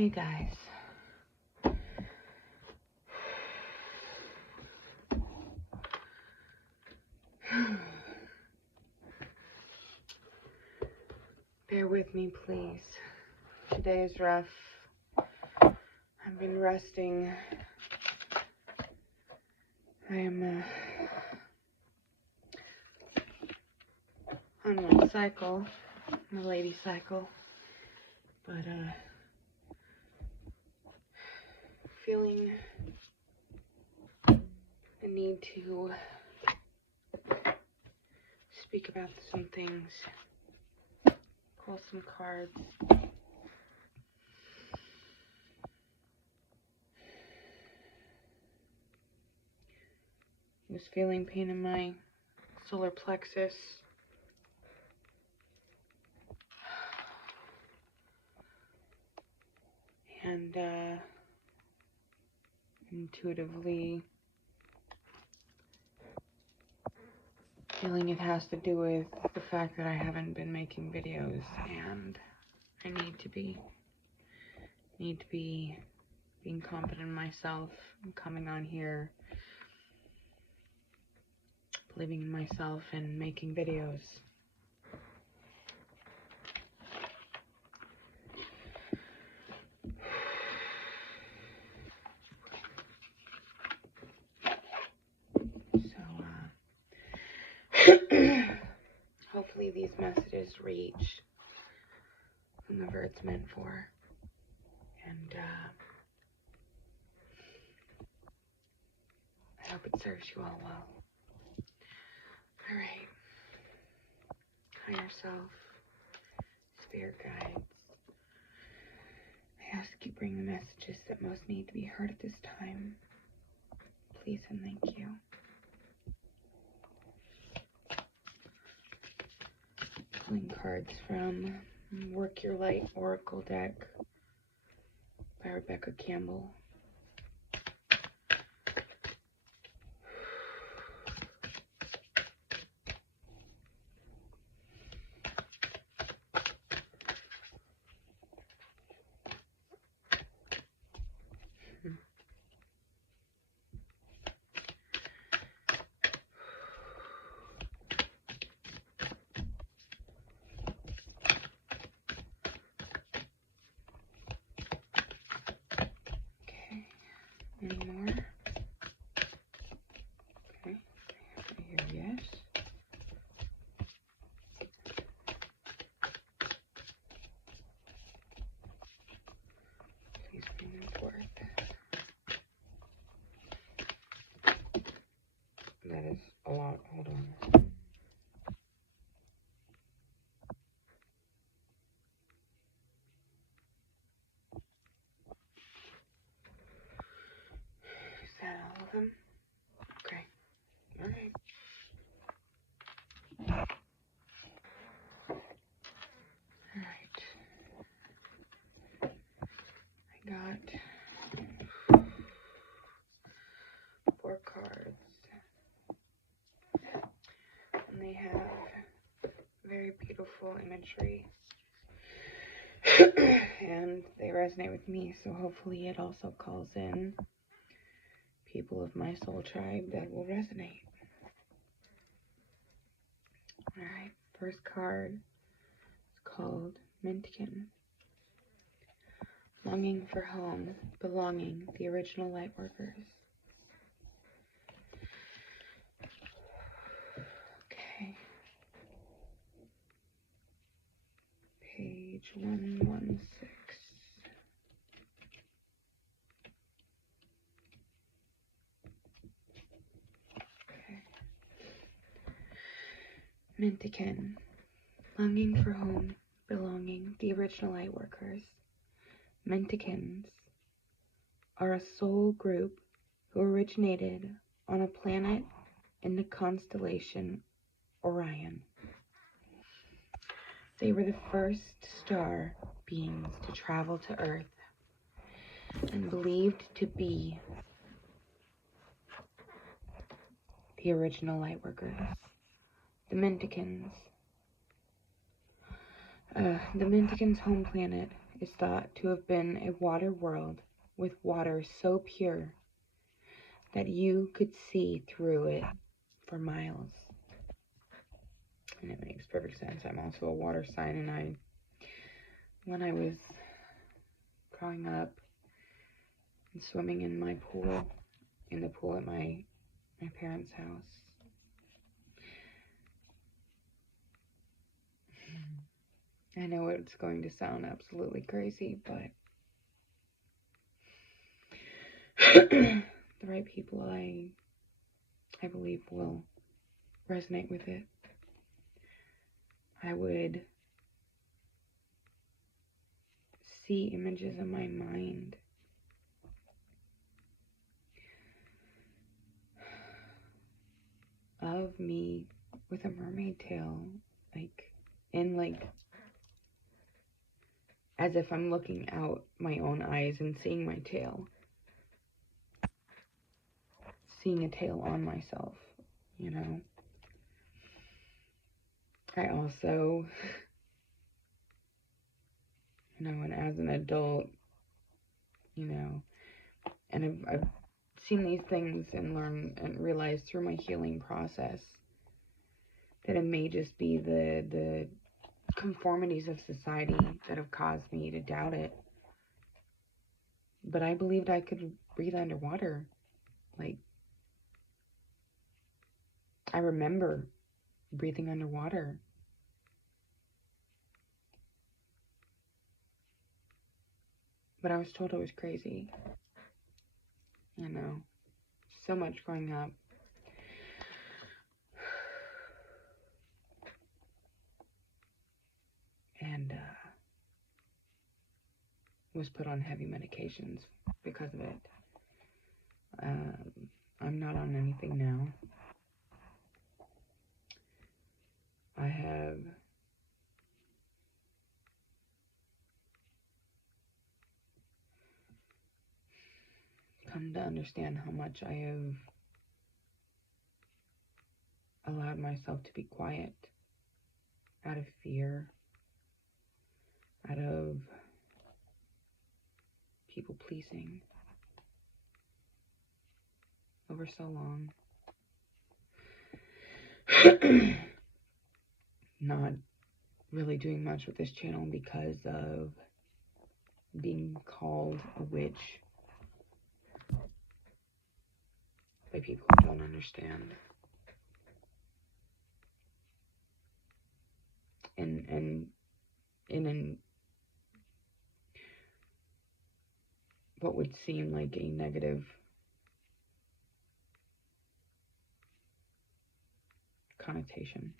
Hey guys. Bear with me, please. Today is rough. I've been resting. I am on my cycle, my lady cycle, but feeling a need to speak about some things, pull some cards. I was feeling pain in my solar plexus. And intuitively feeling it has to do with the fact that I haven't been making videos, and I need to be being confident in myself, and coming on here, believing in myself, and making videos. So, hopefully these messages reach whomever it's meant for, and I hope it serves you all well. Alright. Higher self, spirit guides, I ask you bring the messages that most need to be heard at this time. Please and thank you. Pulling cards from Work Your Light Oracle deck by Rebecca Campbell. Any more? Okay. Here, yes. Please bring them forth. That is a lot. Hold on. Is that all of them? Okay. All right. All right. I got 4 cards, and they have very beautiful imagery, and they resonate with me, so hopefully it also calls in people of my soul tribe that will resonate. Alright, first card is called Mintkin. Longing for home, belonging, the original lightworkers. Okay. Page 116. Okay. Mintkin. Longing for home, belonging, the original lightworkers. Mentikins are a soul group who originated on a planet in the constellation Orion. They were the first star beings to travel to Earth and believed to be the original lightworkers, the Mentikins. The Mentikins' home planet is thought to have been a water world with water so pure that you could see through it for miles. And it makes perfect sense. I'm also a water sign, and when I was growing up and swimming in the pool at my parents' house, I know it's going to sound absolutely crazy, but the right people, I believe, will resonate with it. I would see images in my mind of me with a mermaid tail, as if I'm looking out my own eyes and seeing my tail. Seeing a tail on myself, you know. I also, and as an adult, and I've seen these things and learned and realized through my healing process that it may just be the conformities of society that have caused me to doubt it. But I believed I could breathe underwater. I remember breathing underwater. But I was told I was crazy. So much growing up. And was put on heavy medications because of it. I'm not on anything now. I have come to understand how much I have allowed myself to be quiet out of fear, out of people pleasing over so long. Not really doing much with this channel because of being called a witch by people who don't understand. And in what would seem like a negative connotation.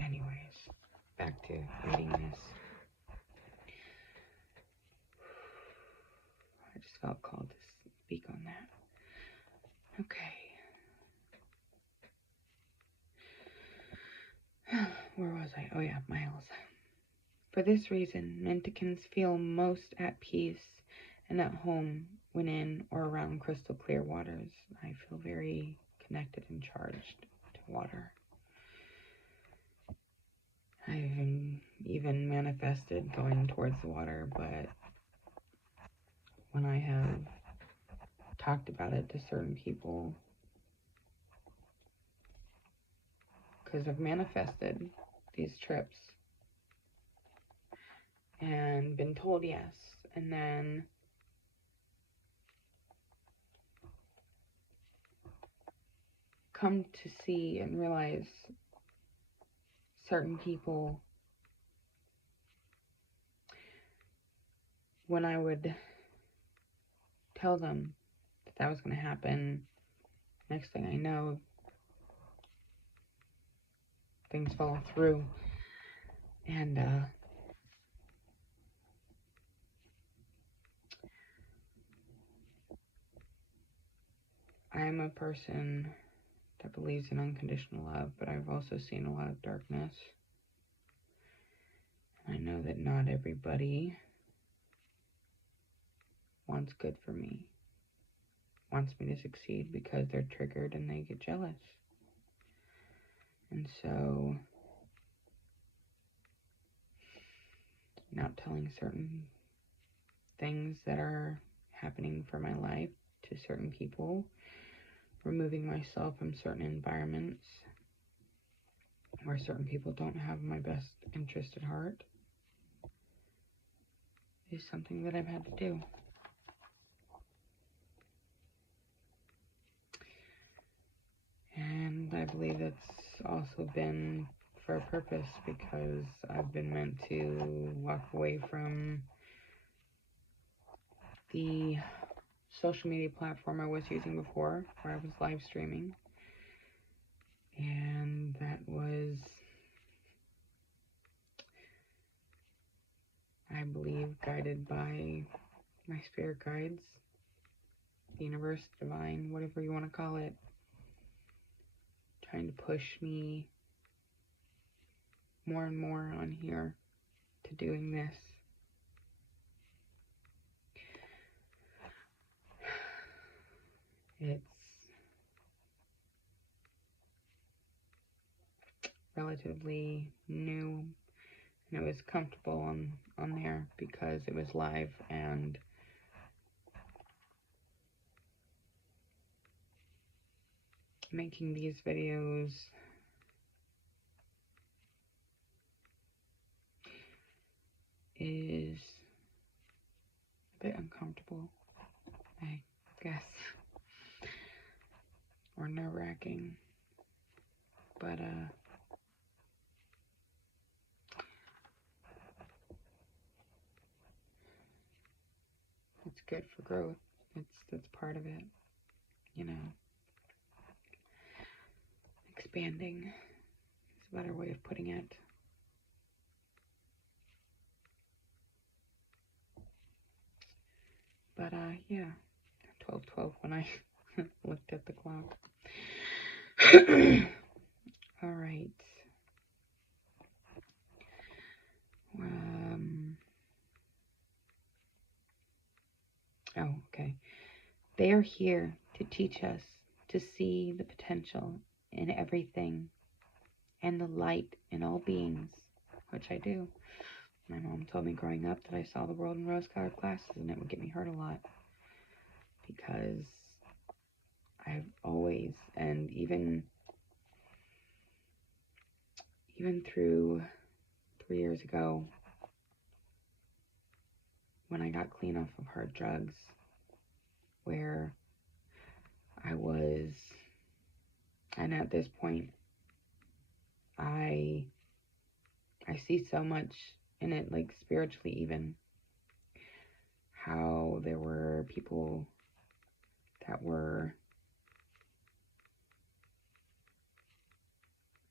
Anyways, back to reading this. I just felt called to speak on that. Okay. Where was I? Oh yeah, miles. For this reason, Menticans feel most at peace and at home when in or around crystal clear waters. I feel very connected and charged to water. I've even manifested going towards the water, but when I have talked about it to certain people, because I've manifested these trips and been told yes, and then come to see and realize certain people, when I would tell them that was going to happen, next thing I know, things fall through. And I'm a person that believes in unconditional love, but I've also seen a lot of darkness. And I know that not everybody wants good for me. wants me to succeed because they're triggered and they get jealous. And so, not telling certain things that are happening for my life to certain people, removing myself from certain environments where certain people don't have my best interest at heart is something that I've had to do. And I believe it's also been for a purpose, because I've been meant to walk away from the social media platform I was using before, where I was live streaming. And that was, I believe, guided by my spirit guides, the universe, divine, whatever you want to call it, trying to push me more and more on here to doing this. It's relatively new, and it was comfortable on there because it was live, and making these videos is a bit uncomfortable, I guess, or nerve-wracking, but it's good for growth. That's part of it, you know. Expanding is a better way of putting it. But yeah, 12:12 when I looked at the clock. All right. Oh, okay. They are here to teach us to see the potential in everything and the light in all beings, which I do. My mom told me growing up that I saw the world in rose-colored glasses, and it would get me hurt a lot, because I've always, and even through 3 years ago, when I got clean off of hard drugs, where I was, and at this point, I see so much in it, like spiritually even, how there were people that were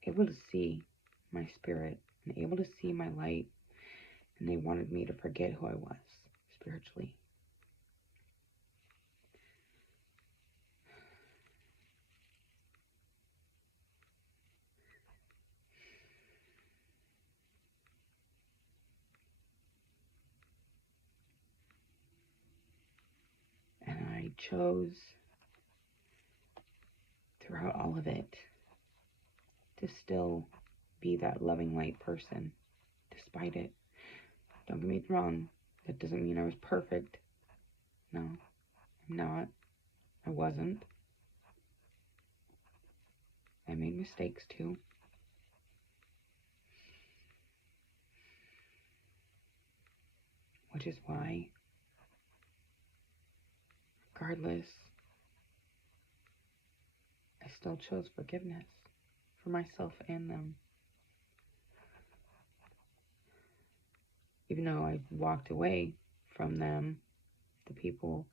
able to see my spirit and able to see my light, and they wanted me to forget who I was spiritually. And I chose, throughout all of it, to still be that loving light person, despite it. Don't get me wrong, that doesn't mean I was perfect. No, I'm not. I wasn't. I made mistakes too. Which is why, regardless, I still chose forgiveness for myself and them. Even though I walked away from them, the people,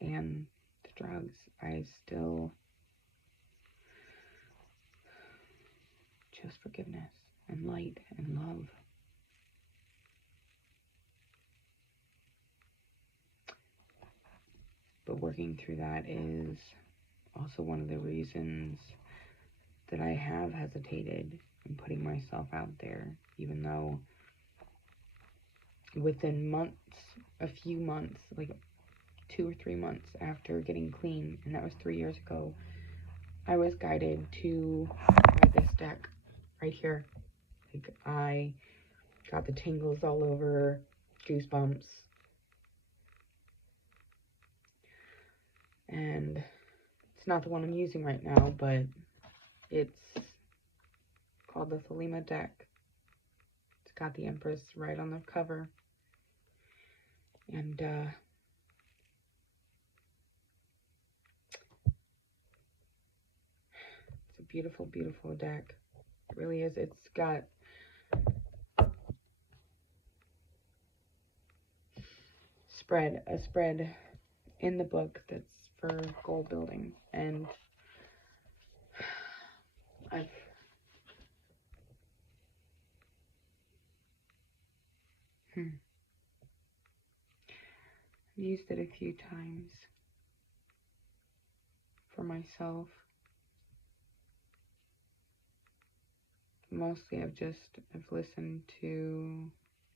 and the drugs, I still chose forgiveness and light and love. But working through that is also one of the reasons that I have hesitated in putting myself out there, even though within months, a few months, like 2 or 3 months after getting clean, and that was 3 years ago, I was guided to buy this deck right here. Like, I got the tingles all over, goosebumps. And it's not the one I'm using right now, but it's called the Thelema deck. It's got the Empress right on the cover. And it's a beautiful, beautiful deck. It really is. It's got a spread in the book that's for goal building. And I've used it a few times for myself. Mostly I've listened to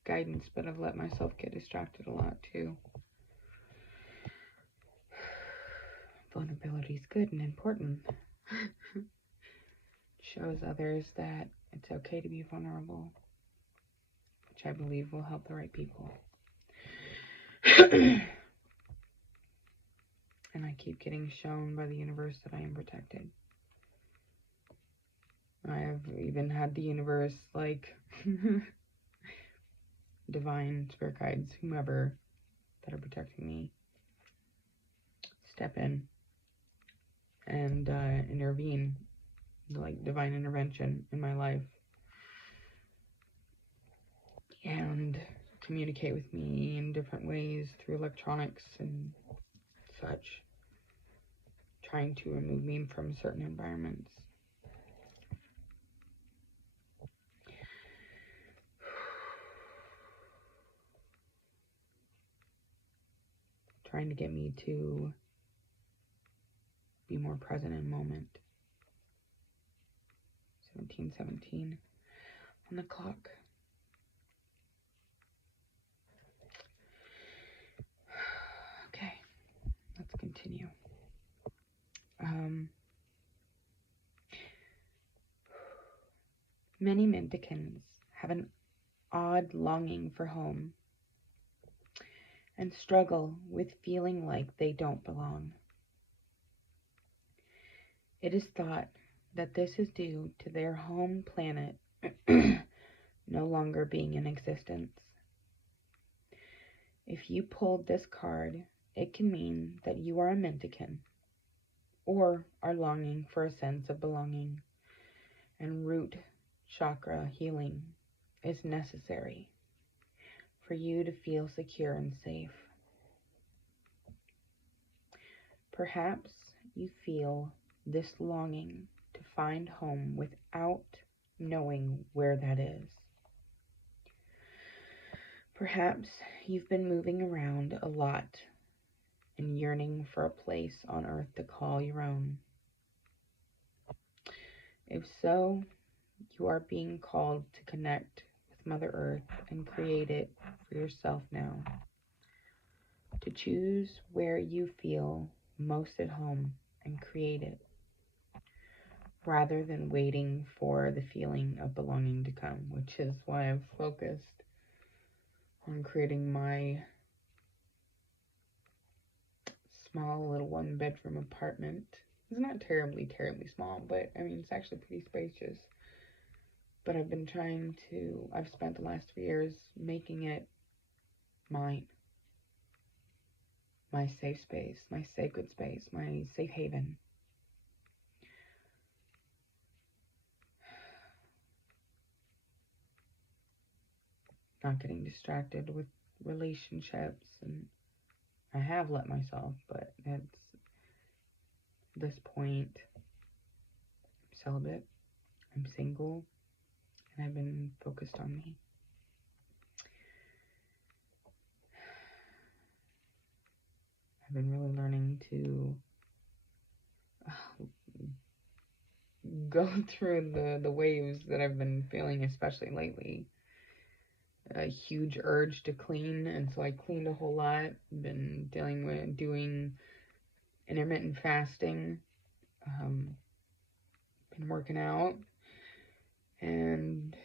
guidance, but I've let myself get distracted a lot too. Vulnerability is good and important. Shows others that it's okay to be vulnerable, which I believe will help the right people. And I keep getting shown by the universe that I am protected. I have even had the universe, like, divine spirit guides, whomever, that are protecting me, step in and intervene, like divine intervention in my life, and communicate with me in different ways through electronics and such, trying to remove me from certain environments. Trying to get me to be more present in moment. 17:17 on the clock. Okay, let's continue. Many mendicants have an odd longing for home and struggle with feeling like they don't belong. It is thought that this is due to their home planet no longer being in existence. If you pulled this card, it can mean that you are a mendicant or are longing for a sense of belonging, and root chakra healing is necessary for you to feel secure and safe. Perhaps you feel this longing to find home without knowing where that is. Perhaps you've been moving around a lot and yearning for a place on earth to call your own. If so, you are being called to connect with Mother Earth and create it for yourself now. To choose where you feel most at home and create it, rather than waiting for the feeling of belonging to come, which is why I've focused on creating my small little 1-bedroom apartment. It's not terribly small, but I mean, it's actually pretty spacious. But I've spent the last 3 years making it mine. My safe space, my sacred space, my safe haven. Not getting distracted with relationships, and I have let myself, but at this point, I'm celibate, I'm single, and I've been focused on me. I've been really learning to go through the waves that I've been feeling, especially lately, a huge urge to clean, and so I cleaned a whole lot. Been doing intermittent fasting, been working out, and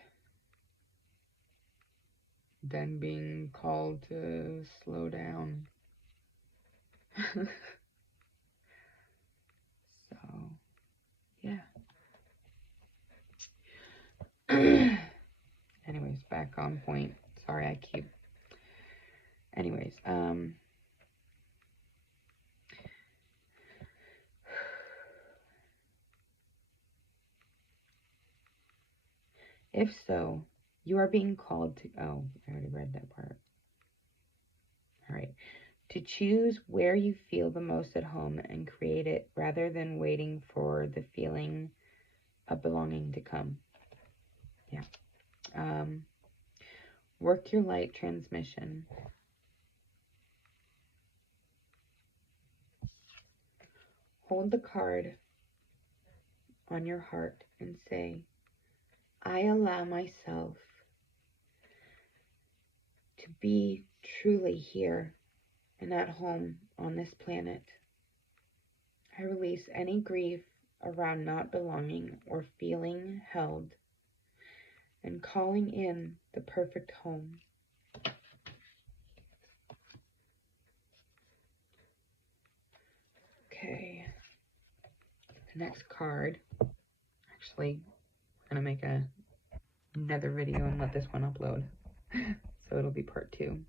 then being called to slow down. So, yeah. Anyways, back on point. Sorry, I keep... Anyways, if so, you are being called to... Oh, I already read that part. All right. To choose where you feel the most at home and create it rather than waiting for the feeling of belonging to come. Yeah. Work your light transmission. Hold the card on your heart and say, I allow myself to be truly here and at home on this planet. I release any grief around not belonging or feeling held and calling in the perfect home. Okay, the next card, actually, I'm going to make another video and let this one upload, so it'll be part 2.